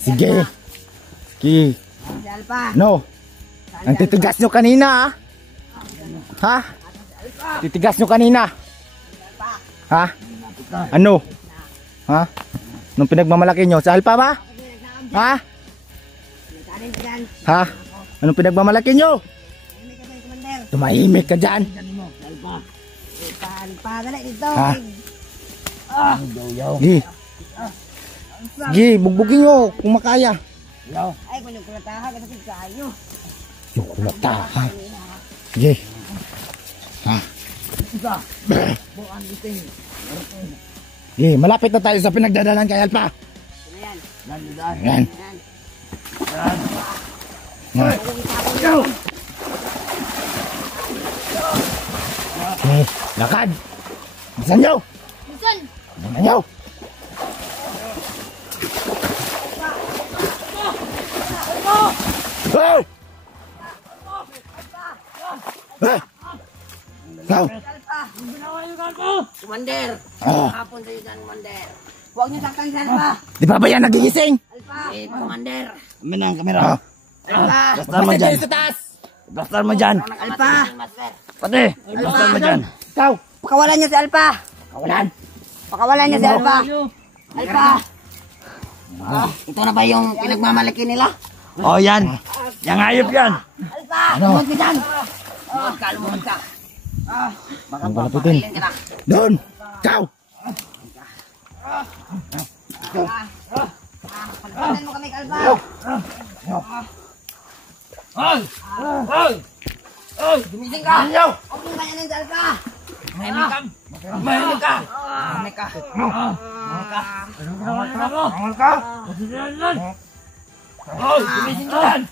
Sige. Sige. Si Alpha. No. Ang titigas nyo kanina, ha? Titigas nyo kanina. Ha? Ano? Ha? Nung pinagmamalaki nyo, sa Alpha ba? Ha? Ha? Anong pinagmamalaki nyo? Tumahimik ka dyan. Alpha, dali dito. Ha? Sige. Sige, bugbugin nyo kung makaya. Ay, kung yung kulataha, kasi kayo. Yung kulataha. Sige. Ha? Sige, malapit na tayo sa pinagdadalan kay Alpha. Ayan. Ayan. Okay, lakad. Bisan nyo. Bisan. Bisan nyo. Hey! Hey! Ikaw. Commander. Ah. Hapon sa'yo dyan, Commander. Huwag niyo saktan si Alpha. Di ba ba yan nagigising? Alpha. Eh, Commander. Amin ang kamera. Ah. Alpha. Blastar mo dyan. Sa taas. Blastar mo dyan. Alpha. Pati. Blastar mo dyan. Ikaw. Pakawalan niyo si Alpha. Kawalan. Pakawalan niyo si Alpha. Alpha. Ito na ba yung pinagmamalaki nila? Oh, yan. Yang hayop yan. Alpha. Ano? Lumod ka dyan. Lumod ka. Ang palapitin. Doon. Ikaw. Palapitan mo kami, Alpha. Gumising ka. Huwag mong ganyanin si Alpha. Mahimik ka. Mahimik ka. Mahimik ka. Gumising ka yan.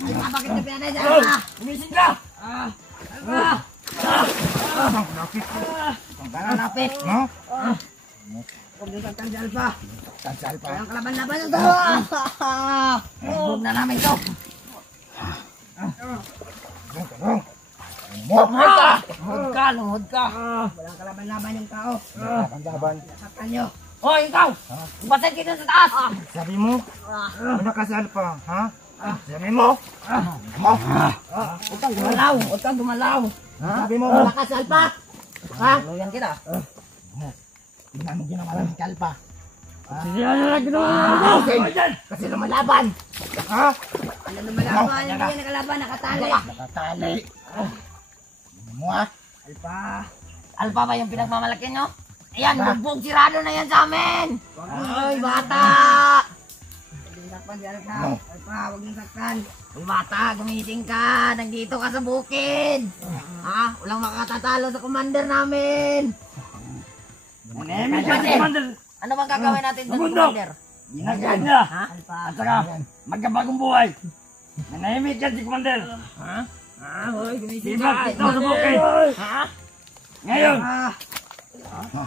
Alpha, bakit ka pinatay si Alpha? Gumising ka. Alpha. Panganapit. Huwag niyo saktan si Alpha. Walang kalaban-laban na to. Huwag na namin to. Lumuhod ka. Walang kalaban-laban yung tao. Saktan niyo. Hoy, ikaw. Basan kita sa taas. Sabi mo, wala ka sa Alpha, ha? Sabi mo, Huwag kang gumalaw. Huwag kang gumalaw. sabi mo, Wala ka sa Alpha. Ha? Luyan kita. tingnan mo ginamalan ng Alpha. Siya na lang ginawa mo. Kasi lumalaban. Ha? Ano naman laban? Hindi yan nakalaban. Nakatali. Nakatali. Mo ha? Alpha. Alpha ba yung pinagmamalaki nyo? Ayan, bugbog sirado na yan sa amin. Ay, bata. Huwag yung saktan si Alpha. Alpha, huwag yung saktan. Uy, bata, gumising ka. Nandito ka sa bukid. Ha? Walang makatatalo sa commander namin. Mahimik ka si Commander. Ano bang gagawin natin doon, Bundok. commander? Ginagad niya. Ha? Alpha. At saka, magkabagong buhay. Manahimik yan si Commander. Ha? Hoy, gumising Di ba ito sa bukid? Ha? Ngayon.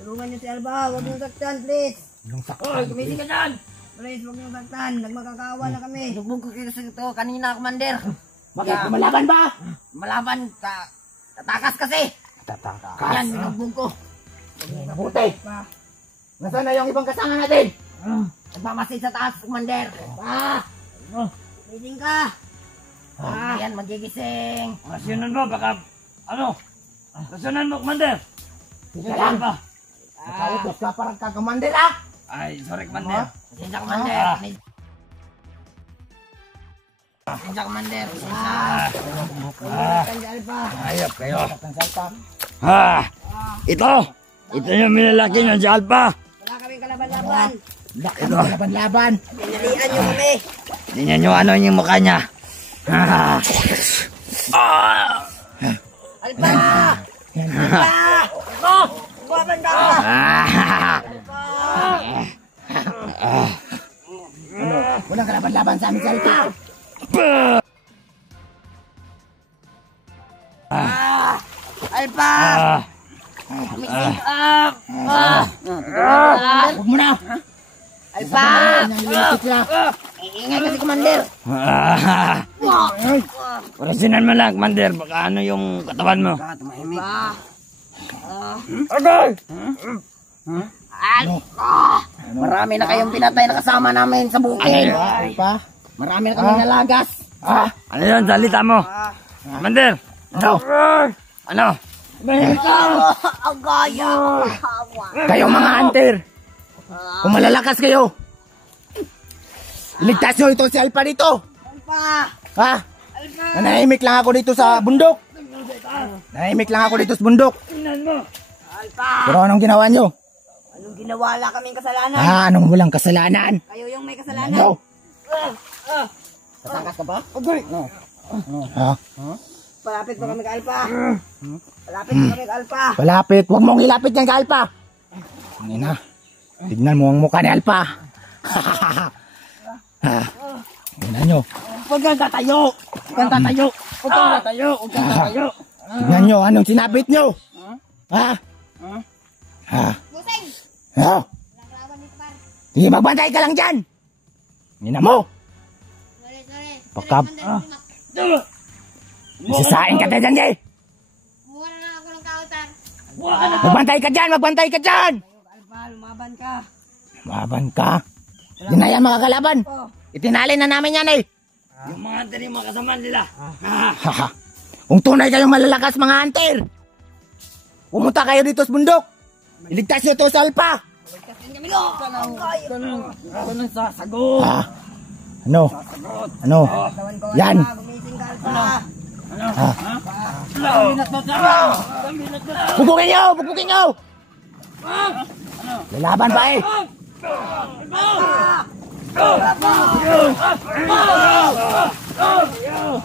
Tulungan niyo si Alba, huwag niyo saktan, please. Hoy, gumising ka dyan. Please, huwag niyo saktan. Nagmakakawa na kami. Lugbog ko kayo sa ito kanina, commander. Bakit? Lumalaban ba? Malaban ka. Tatakas kasi. Tatakas. Yan, binugbog ko. Mabuti. Nasaan na yung ibang kasama natin? Nagmamasid sa taas, commander. Gising ka. Yan, magigising. Rasyonan mo, baka, ano? Rasyonan mo, Commander. Sige lang. Ba? Nakautos ka parang kakamandir ah. Ay, sorry, Commander. Pasensya, commander. Pasensya, commander. Pasensya, Alpha. Ayop kayo. Ito yung milalaki niya si Alpha. Wala kaming kalaban-laban. Ito. Laban-laban. Pinalian niyo kami. Tingnan nyo ano yung mukha niya. Alpha! Alpha! Buwaban ka! Ano? Walang kalaban-laban sa amin sa Alpha. Alpha! Huwag mo na. Alpha! Ingay kasi, commander. Rasyonan mo lang, Commander. Baka ano yung katawan mo. Alpha! Okay! Marami na kayong pinatay na kasama namin sa bukid. Alpa? Marami na kami nalagas. Ano yun? Salita mo. Commander. Ano? Ano? Ang gaya. Kayong mga hunter. Kung malalakas kayo. Iligtas nyo ito si Alpa dito. Alpa. Ha? Nanahimik lang ako dito sa bundok. Nanahimik lang ako dito sa bundok. Alpa. Pero anong ginawa nyo? Anong ginawa lang kaming kasalanan? Anong walang kasalanan? Kayo yung may kasalanan. Ano? Tatakas ka ba? Ha? Palapit pa kami kay Alpa. Palapit pa kami kay Alpa. Palapit. Huwag mong ilapit yan kay Alpa. Tingnan na. Tignan mo ang mukha ni Alpa. Tingnan nyo. Huwag kang tatayo. Huwag kang tatayo. Huwag kang tatayo. Huwag kang tatayo. Tignan nyo. Anong sinapit nyo? Ha? Ha? Busing! Ha? Naglaban dito, par. Sige, magbantay ka lang dyan. Tingnan mo. Sorry, sorry. Pakap. Sorry, Isasain ka dyan, Jay. Buwan na lang ako ng kautar. Magbantay ka dyan. Magbantay ka dyan. Alpa, lumaban ka. Maban ka. Hindi na yan makakalaban. Itinali na namin yan eh. Yung mga hunter yung mga kasama nila. Haha. Kung tunay kayong malalakas mga hunter, pumunta kayo dito sa bundok. Iligtas nyo ito sa Alpa. Ganun sasagot. Ha? Ano? Ano? Tawan ko Yan. Alpa, gumising ka Alpa. Ha? Pupukin nyo! Pupukin nyo! Lalaban pa eh.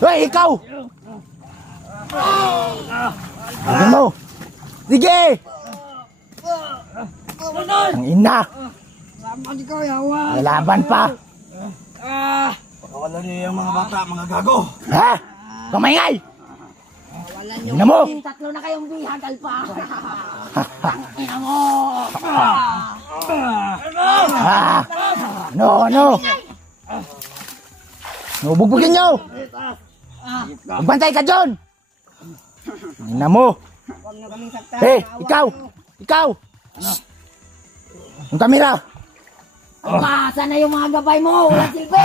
Hoy, ikaw! Pupukin mo! Sige! Ang ina! Laban ikaw, yawa. Lalaban pa! Wala niyo yung mga bata, mga gago. Ha? Kamangay! Walan nyo. Tingnan mo! Tatlo na kayong bihag, Alpa. Ha? Ano? Ano? Bubugin nyo! Magbantay ka dyan! Tingnan mo! Huwag na kaming saktan. Hey, Awa ikaw! kayo. Ikaw! Ang kamera! Alpa, sana yung mga gabay mo. Walang silbi.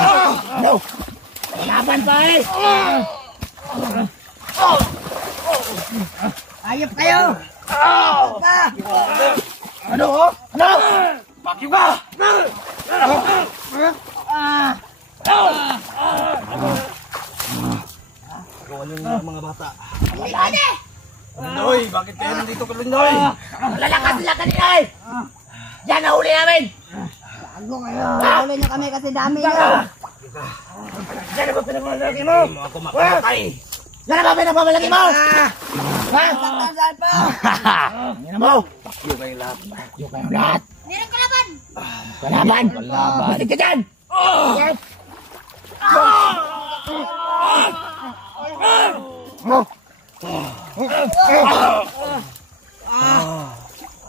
Ano? Laban pa eh. Ayop kayo. Alpa. Ano? Ano? Bakit ba? Wala niyo yung mga bata. Lundoy, bakit kayo nandito ka, Lundoy? Malalakas sila kanina eh! Yan, nahuli namin! Bago kayo. Huli nyo kami kasi dami nyo. Yan na ba pinagmamalaki mo? Hindi mo ako makakatay. Yan na ba pinagmamalaki mo? Ha? Saktan sa Alpa. Tingnan mo! Yung kayo lahat. Yung kayong lahat! Meron kalaban! Kalaban! Kalaban! Balik ka dyan! Oh!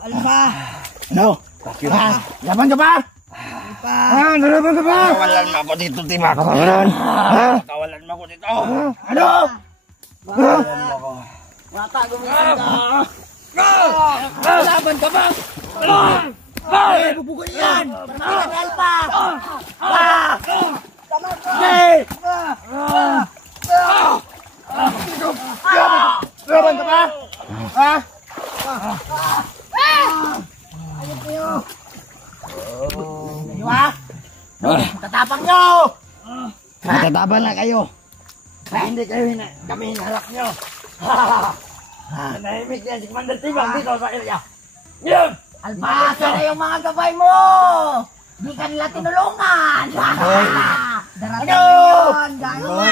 Alpa. Ano? Ha? Laban ka ba? Alpa. Nalaban ka ba? Kawalan mo ako dito, Timak. Kawalan! Ha? Kawalan mo ako dito. Ano? Kawalan mo ako. Bata, gumising ka. Laban ka ba? Hey, bubugol yan! Panaman ni Alpa! Tama ka. Hey! Laban ka ba? Ha? Ayop kayo. Di ba? Tatapang nyo! Matataban lang kayo. Kaya hindi kayo kami hinalak nyo. Nahimik yan si Commander Timak dito sa area. Yun! Alpa, sana yung mga gabay mo. Di ka nila tinulungan. Darating Ano? yun. Gago Hoy.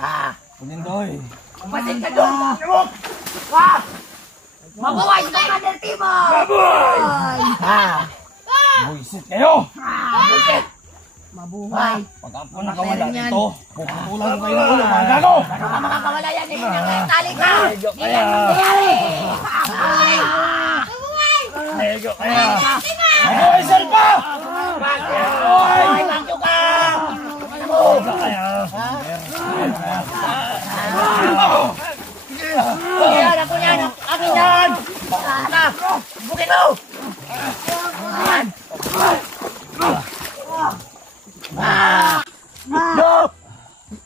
ka. Lindoy. Pasin ka doon! Ha? Mabuhay si Commander Timog! Mabuhay! Buisit kayo! Mabuhay! Pag ako nakawala dito, puputulan ko kayo ng ulo, mga gago! Ano ka makakawala yan? Hindi na tali ka! Medyo Hindi kaya! na mangyayari! Medyo kaya! Mabuhay, Selpa! Mabuhay! Thank ka! Medyo kaya! Yan ako yan! Akin yan! Bukit mo!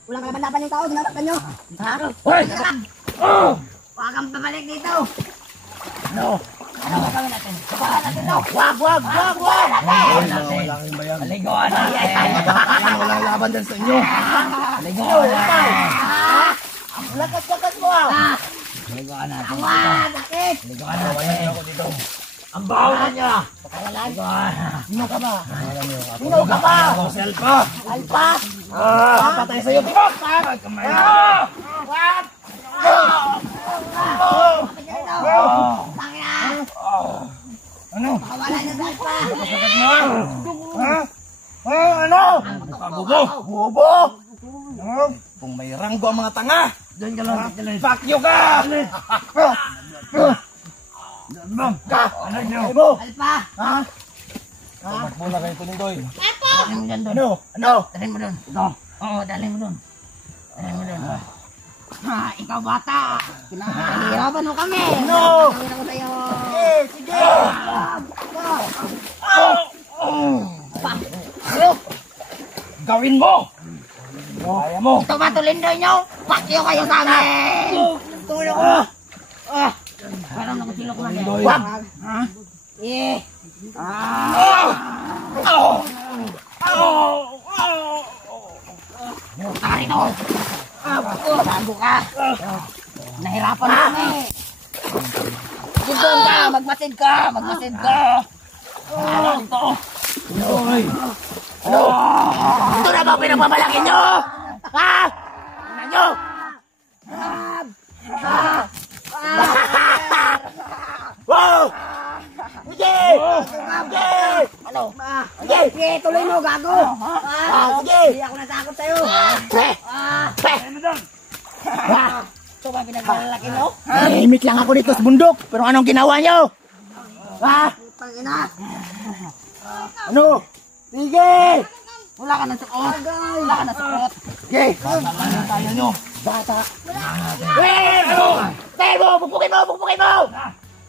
Walang kalaban-laban yung tao, sinasaktan nyo. Hoy! Huwag kang pabalik dito. Ano? Ano gagawin natin? Sabahan natin daw. Wag! Sabahan natin. Wala kayong bayan. Aligoan natin. Walang laban dyan sa inyo. Aligoan natin. Lakas mo ah! Aligoan natin. Awa, sakit. Aligoan natin. Ako dito. Ang baho na niya! Pakawalan. Sino ka ba? Sino ka ba? Ako si Alpa! Alpa. Patay sa'yo! Pop! Kamay! Wag. Tangina. Ano? Pakawalan na sa Alpa. Sakit mo? Ha? Ano? Bubo! Bubo! Kung may ranggo ang mga tanga! Doon ka lang! Fuck you ka! Ano nyo? Alpa. Ha? Tamat muna kayo tulindoy. Apo! Dalhin mo dyan doon. Ano? Ano? Dalhin mo doon. Ito. Oo, dalhin mo doon. Dalhin mo doon. Ha, ikaw bata. Kinahirapan mo kami. Ano? Gawin ako sa'yo. Sige! Gawin mo! Kaya mo! Ito ba tulindoy nyo? Pakyo kayo sa amin. Tulong ko. Parang nakusilok na yan. Wag! Ha? Eh. Taka rito. Bago ka. Nahirapan na kami. Doon ka. Magmasid ka. Magmasid ka. Ano ito? Oy! Ito na ba pinagmamalaki nyo? Ha? Ano nyo? Wow! Sige! Sige! Ano? Sige, tuloy mo, gago. Sige! Hindi ako natakot sa'yo. Ito ba pinagmamalaki mo? Tahimik lang ako dito sa bundok. Pero anong ginawa nyo? Ha? Pangina. Ano? Sige! Wala ka ng suot. Wala ka ng suot. Sige! Ano tayo nyo? Bata. Ano? Tayo mo! Bubukin mo! Bubukin mo!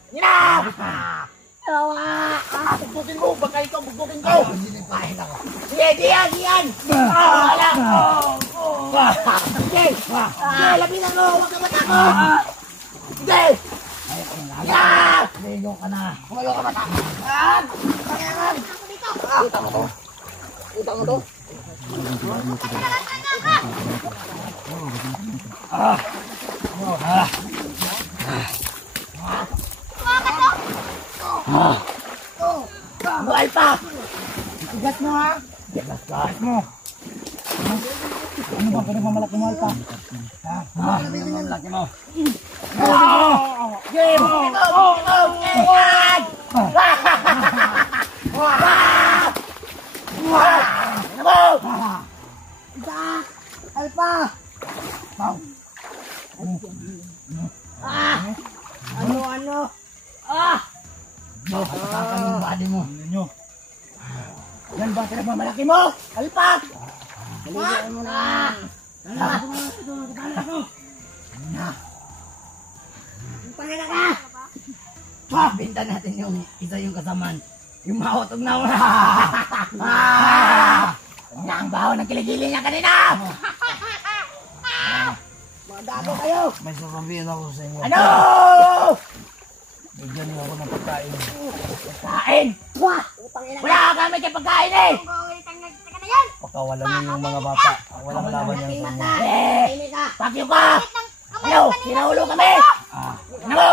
Yan na! Bubukin mo! Baka ikaw bubukin ko! Sige! Diyan! Diyan! Wala! Sige! Sige! Labinan mo! Huwag ka matakot! Sige! Yan! Tumayo ka na! Tumayo ka matakot! Utang mo to. Utang mo to. Buhay pa! Tigas mo ha? Tigas mo. Ano ba pinagmamalaki mo Alpa? Malaki mo! Sige! Bubukin mo! Bubukin mo! Yan! Ano mo? Alpa! Ano? Patakan yung body mo. Nyo. Yan ba pinagmamalaki mo? Alpa! Haliliin mo na. Pangina ka! Binta natin yung isa yung kasamaan. Yung mahotog na wala. Ang baho ng kiligili niya kanina! Mga gago kayo! May sasabihin ako sa inyo. Ano? Bigyan niyo ako ng pagkain. Kain! Wah! Pangina ka! Wala ka kami kay pagkain eh! Teka na yan! Pakawalan niyo yung mga bata. Walang laban yan sa inyo. Eh! Pakyo ka! Ano? Sinaulo kami! Ano mo?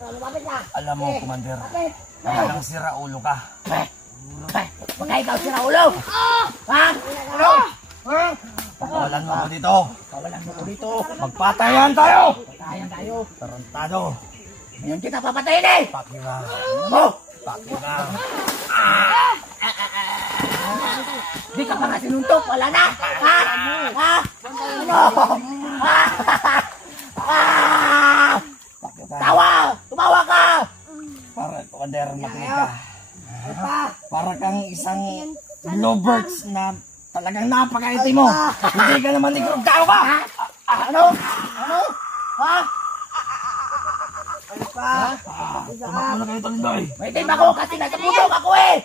Lumapit ka! Alam mo, Commander, Lumapit! talagang sira ulo ka. Baka ikaw sinaulo! Ha? Ano? Pakawalan mo ako dito. Kawalan mo ko dito! Magpatayan tayo! Patayan tayo! Tarantado. Ngayon kita papatayin eh! Paki ka. Ano? Paki ka. Di ka pa nga sinuntok! Wala na! Ha? Ha? Ano? Paki ka. Tawa! Tumawa ka! Para, Commander, makinig ka. Para kang isang lovebirds na talagang napakaiti mo. Hindi ka naman ikrog tao ka. Ano? Ano? Ha? Tumakbo na kayo, Tolindoy. Maitim ako kasi nasa putok ako eh!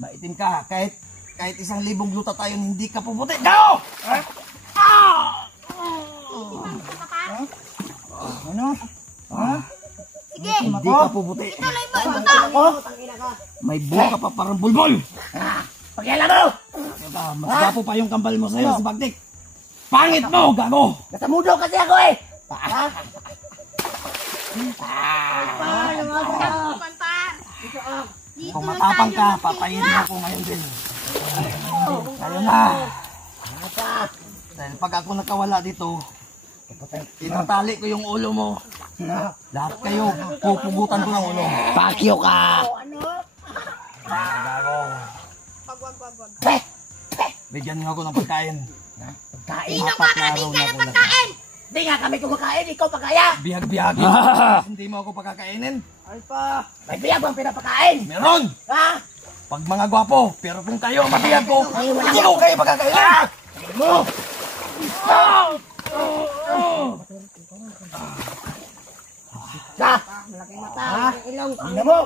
Maitim ka. Kahit 1,000 yuta tayo, hindi ka puputi. Go! Ano? Ha? Sige. Hindi ka puputi. Tuloy mo, ito ta. May buha ka pa parang bulbol. Pakialam mo! Mas gapo pa yung kambal mo sa'yo sa bagtik. Pangit mo, gago! Natamudo kasi ako eh! Pantar. Dito Kung lang matapang tayo ka, patayin mo ako ngayon din. Kayo na. Dahil pag ako nakawala dito, itatali ko yung ulo mo. Lahat kayo, pupugutan ko ng ulo. Pakyo ka! Gago. Bigyan niyo ako ng pagkain. Kain! Sino ba natin ka ng pagkain? Di nga kami kumakain, ikaw pa kaya! Bihag-bihagin. Hindi mo ako pagkakainin. May biyag bang pinapakain? Meron! Ha? Pag mga gwapo, pero kung kayo ang mabiyag ko, hindi ko kayo pagkakainin. Mo! Ka! Malaking mata, ilong. Tingnan mo!